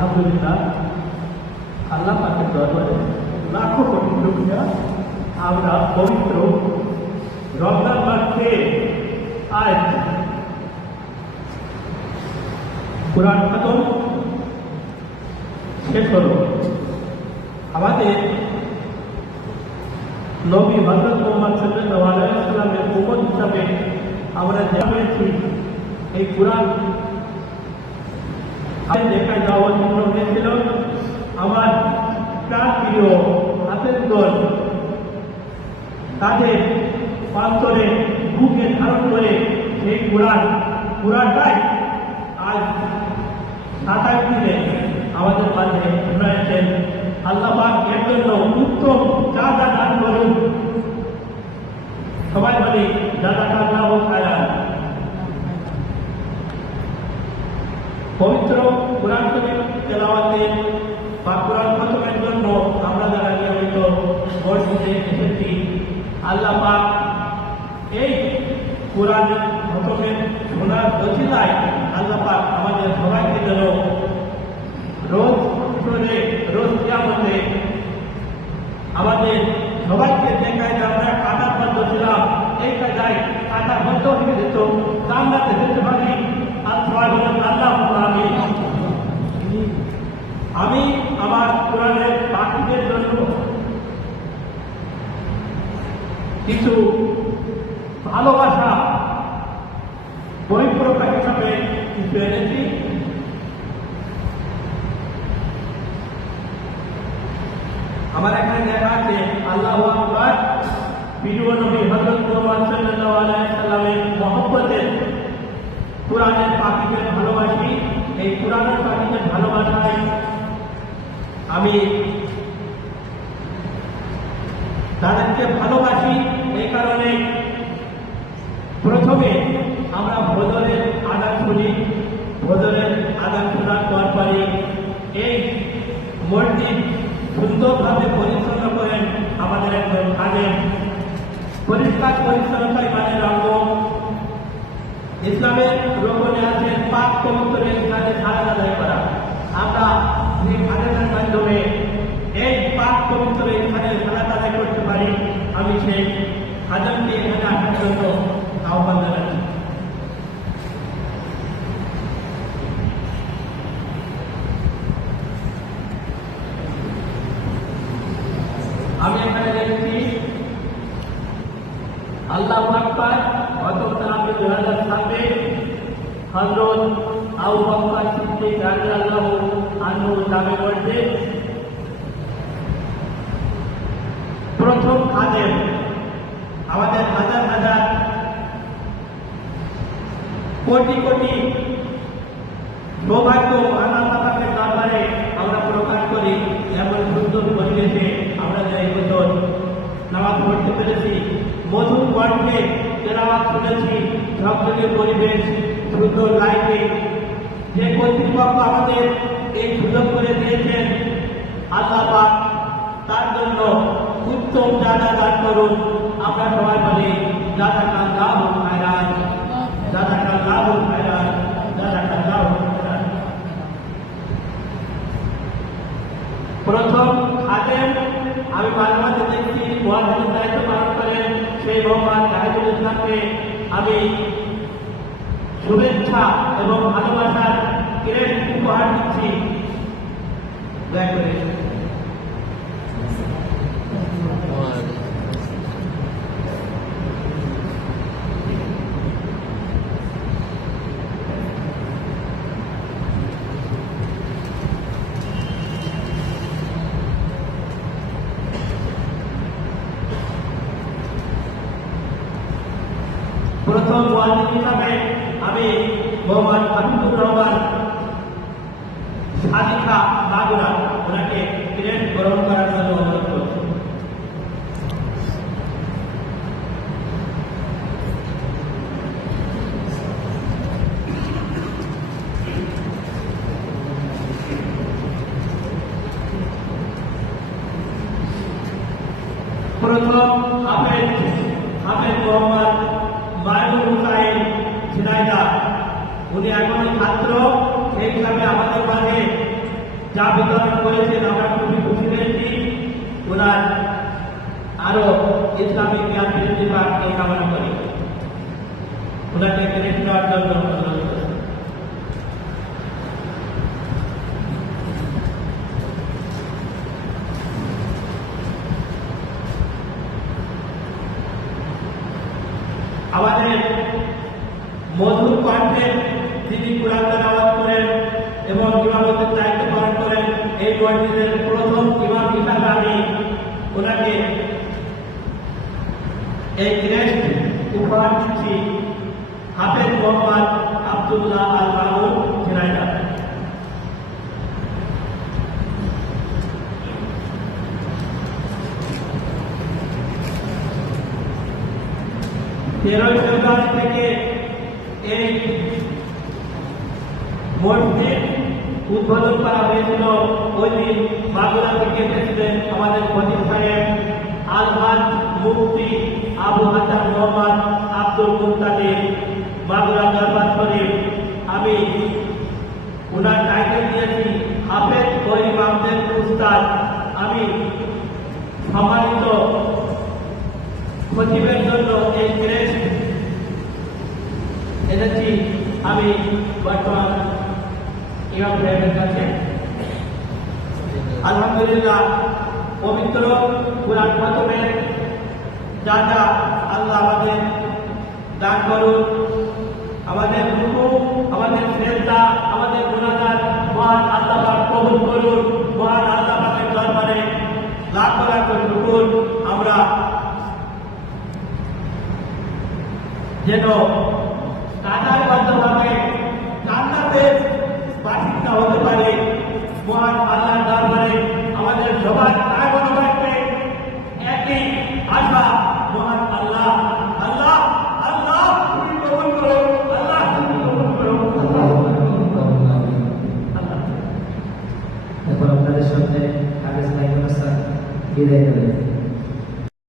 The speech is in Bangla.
আলহামদুলিল্লাহ আল্লাহ পাকের দরবারে লাখো কোটি শুকরিয়া। আমরা পবিত্র রমজান মাসে আজ কুরআন খতম শেষ হলো। আমাদের নবী হযরত মুহাম্মদ সাল্লাল্লাহু আলাইহি ওয়াসাল্লামের উম্মত হিসাবে আমরা যা পেয়েছি এই কুরআন দেখা যাওয়ার জন্য হয়েছিল। আমার প্রাণ প্রিয় হাফেজগণ তাদের অন্তরে বুকে ধারণ করে সেই কুরআনটাই আজ 27 দিনে আমাদের মাঝে রয়েছেন। আল্লাহ পাক এর জন্য উত্তম যা দান করুন। সবাই বলি জাযাকাল্লাহু খায়রান। পবিত্র কুরআন শরীফ তেলাওয়াতে বা কুরআন খতমের জন্য আমরা যারা নিয়মিত মসজিদে এসেছি, আল্লাহ পাক এই কুরআন খতমের শোনার ওসিলায় আল্লাহ পাক আমাদের সবাইকে যেন রোজ কিয়ামতে আমাদের সবাইকে দেখায় যে আমরা কাটাবদ্ধ ছিলাম, এই কাজায় কাটাবদ্ধ হয়ে যেত, জান্নাতে যেতে পারি। আর সবাই বলেন আল্লাহুম্মা আমিন। আমি আমার কুরআনের পাখিদের জন্য কিছু ভালোবাসা পরিপূরক হিসাবে কিছু এনেছি। আমার এখানে লেখা আছে আল্লাহু আকবার। প্রিয় নবী হযরত মুহাম্মদ সাল্লাল্লাহু আলাইহি ওয়াসাল্লামের মহব্বতের কুরআনের পাখিদের ভালোবাসি। এই কুরআনের পাখিদের ভালোবাসায় আমি তাদেরকে ভালোবাসি। এই কারণে প্রথমে আমরা ফজরের আযান শুনি। ফজরের আযান শোনার পরপরই এই মসজিদ সুন্দরভাবে পরিচ্ছন্ন করেন আমাদের একজন খাদেম। পরিষ্কার পরিচ্ছন্নতাই মানে রঙ্গ। ইসলামের রোকনে আছে পাক পবিত্র স্থানে সালাত আদায় করা। আমরা সেই খাদেমের মাধ্যমে এই পাক পবিত্র স্থানে সালাত আদায় করতে পারি। আমি সেই খাদেমকে এখানে আসার জন্য আহ্বান জানাচ্ছি। আমি এখানে দেখছি আল্লাহু আকবার। অতঃপর আমি 2007 হযরত আবু বকর সিদ্দিক রাদিয়াল্লাহু আনহু নামে বলতে প্রথম খাদেম। আমাদের হাজার হাজার কোটি কোটি সৌভাগ্য আল্লাহ পাকের দরবারে আমরা প্রকাশ করি। এমন সুন্দর পরিবেশে আমরা যে বছর নামাজ পড়তে পেরেছি, মধুর কণ্ঠে তেলাওয়াত শুনেছি, ঝকঝকে পরিবেশ, সুন্দর লাইটিং, যে কর্তৃপক্ষ আমাদের এই সুযোগ করে দিয়েছেন আল্লাহ পাক তার জন্য উত্তম জাযা দান করুন। আমরা সবাই বলি জাযাকাল্লাহু খায়রান, জাযাকাল্লাহু খায়রান, জাযাকাল্লাহু খায়রান। প্রথম খাদেম আমি মাঝে মাঝে দেখছি ওয়াজের দায়িত্ব পালন করেন সেই মোহাম্মদ জাহিদুল ইসলামকে আমি শুভেচ্ছা এবং ভালোবাসার ক্রেস্ট উপহার দিচ্ছি। দয়া করে প্রথম ওয়াজি হিসাবে আমি মোহাম্মদ হাবিবুর রহমান সাদিকা মাগুরা ওনাকে ক্রেস্ট গ্রহণ করার জন্য অনুরোধ করছি। প্রথম হাফেজ মোহাম্মদ মায়নুর হুসাইন ঝিনাইদহ, উনি এখনো ছাত্র, সেই হিসাবে আমাদের মাঝে যা বিতরণ করেছেন আমরা খুবই খুশি হয়েছি। ওনার আরো ইসলামিক জ্ঞান বৃদ্ধি পাক এই কামনা করি। ওনাকে ক্রেডিট দেওয়ার জন্য অনুরোধ করি। আমাদের মধুর কণ্ঠে যিনি কোরআন তেলাওয়াত করেন এবং ইমামতের দায়িত্ব পালন করেন, এই মসজিদের প্রথম ইমাম হিসাবে আমি ওনাকে এই ক্রেস্ট উপহার দিচ্ছি। হাফেজ মোহাম্মদ আব্দুল্লাহ আল মামুন ঝিনাইদহ। তেরোই ফেব্রুয়ারি থেকে এই মসজিদ উদ্বোধন করা হয়েছিল। ওই দিন বাগুড়া থেকে এসেছিলেন আমাদের খতিব সাহেব আলহাজ মুফতি আবু হাসান মোহাম্মদ আব্দুল মুক্তাদির বাগুড়া দরবার শরীফ। আমি ওনার টাইটেল দিয়েছি হাফেজ ও ইমামদের উস্তাদ। আমি সম্মানিত খতিবের জন্য এই ক্রেস্ট এনেছি। আমি বর্তমান ইমাম সাহেবের কাছে আলহামদুলিল্লাহ পবিত্র কুরআন খতমের যা যা আল্লাহ আমাদের দান করুন, আমাদের রুকু, আমাদের সিজদা, আমাদের মুনাজাত মহান আল্লাহ পাক কবুল করুন। মহান আল্লাহ পাকের দরবারে লাখ লাখ শুকর। আমরা যেন কাতার বদ্ধভাবে জান্নাতে বাসিন্দা হতে পারে। মহান আল্লাহর দরবারে আমাদের সবার কায়মন রাখবে একই আশা। মহান আল্লাহ আল্লাহ আল্লাহ তুমি কবুল করো, আল্লাহ তুমি কবুল করো। এখন আপনাদের সামনে হাফেজ নাইমুল হাসান বিদায় নেবেন।